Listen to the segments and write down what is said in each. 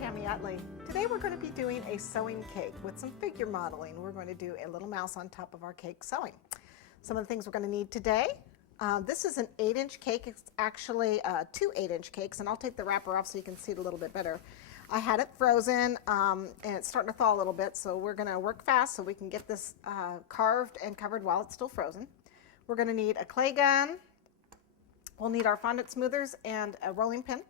Tami Utley. Today we're going to be doing a sewing cake with some figure modeling. We're going to do a little mouse on top of our cake sewing. Some of the things we're going to need today. This is an 8-inch cake. It's actually 2 8-inch cakes, and I'll take the wrapper off so you can see it a little bit better. I had it frozen, and it's starting to thaw a little bit, so we're going to work fast so we can get this carved and covered while it's still frozen. We're going to need a clay gun. We'll need our fondant smoothers and a rolling pin.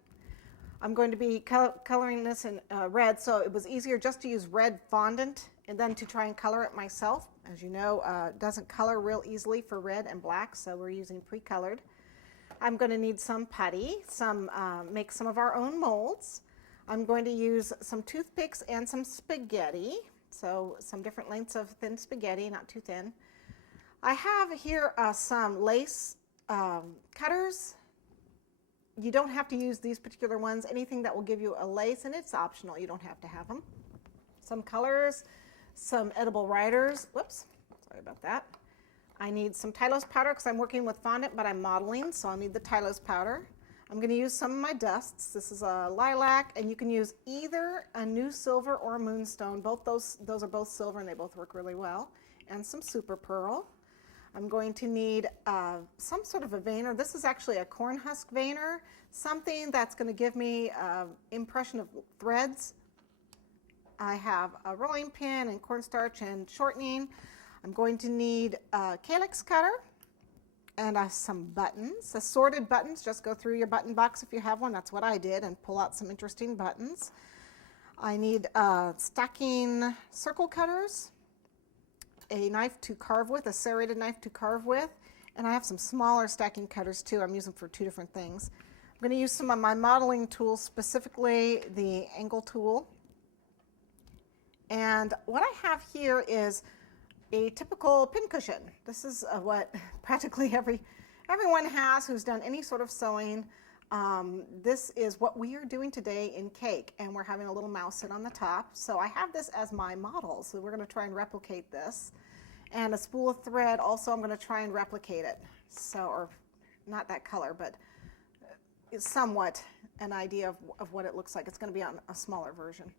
I'm going to be coloring this in red, so it was easier just to use red fondant and then to try and color it myself. As you know, it doesn't color real easily for red and black, so we're using pre-colored. I'm going to need some putty, make some of our own molds. I'm going to use some toothpicks and some spaghetti, so some different lengths of thin spaghetti, not too thin. I have here some lace cutters. You don't have to use these particular ones. Anything that will give you a lace, and it's optional. You don't have to have them. Some colors, some edible writers. Whoops, sorry about that. I need some Tylose powder because I'm working with fondant, but I'm modeling, so I'll need the Tylose powder. I'm going to use some of my dusts. This is a lilac, and you can use either a new silver or a moonstone. Both those are both silver, and they both work really well. And some super pearl. I'm going to need some sort of a veiner. This is actually a corn husk veiner, something that's going to give me impression of threads. I have a rolling pin and cornstarch and shortening. I'm going to need a Calyx cutter and some buttons, assorted buttons. Just go through your button box if you have one. That's what I did, and pull out some interesting buttons. I need stacking circle cutters, a knife to carve with, a serrated knife to carve with, and I have some smaller stacking cutters too. I'm using for 2 different things. I'm going to use some of my modeling tools, specifically the angle tool. And what I have here is a typical pincushion. This is what practically everyone has who's done any sort of sewing. This is what we are doing today in cake, and we're having a little mouse sit on the top. So I have this as my model, so we're going to try and replicate this. And a spool of thread, also I'm going to try and replicate it. So, or not that color, but it's somewhat an idea of what it looks like. It's going to be on a smaller version.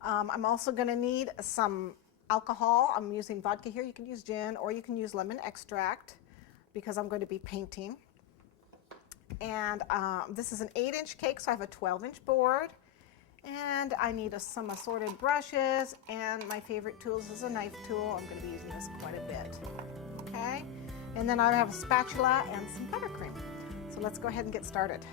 I'm also going to need some alcohol. I'm using vodka here. You can use gin, or you can use lemon extract, because I'm going to be painting. And this is an 8-inch cake, so I have a 12-inch board. And I need some assorted brushes, and my favorite tools is a knife tool. I'm going to be using this quite a bit. Okay? And then I have a spatula and some buttercream. So let's go ahead and get started.